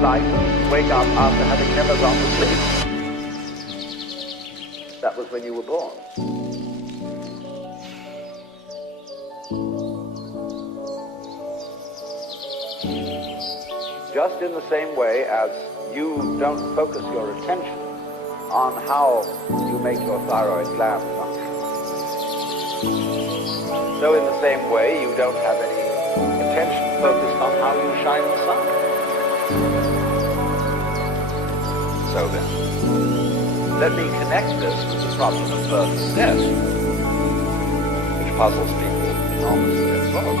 like wake up after having never gone to sleep. That was when you were born. Just in the same way as you don't focus your attention on how you make your thyroid gland function, so in the same way you don't have any attention focused on how you shine the sun. So then, let me connect this with the problem of birth and death, which puzzles people enormously as well.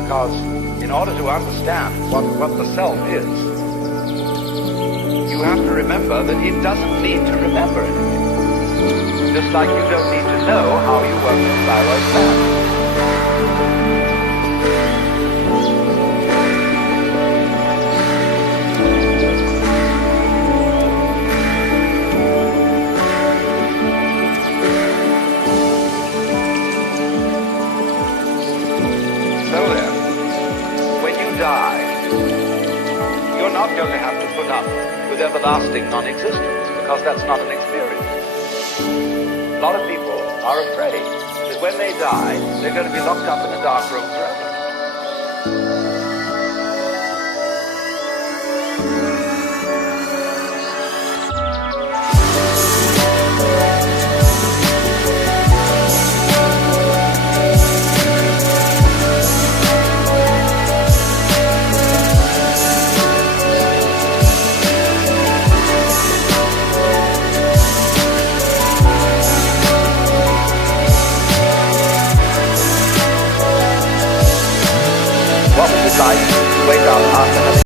Because in order to understand what the self is, you have to remember that it doesn't need to remember anything. Just like you don't need to know how you work your thyroid gland. So then, when you die, you're not going to have to put up with everlasting non-existence, because that's not an experience. A lot of people are afraid that when they die, they're going to be locked up in a dark room forever.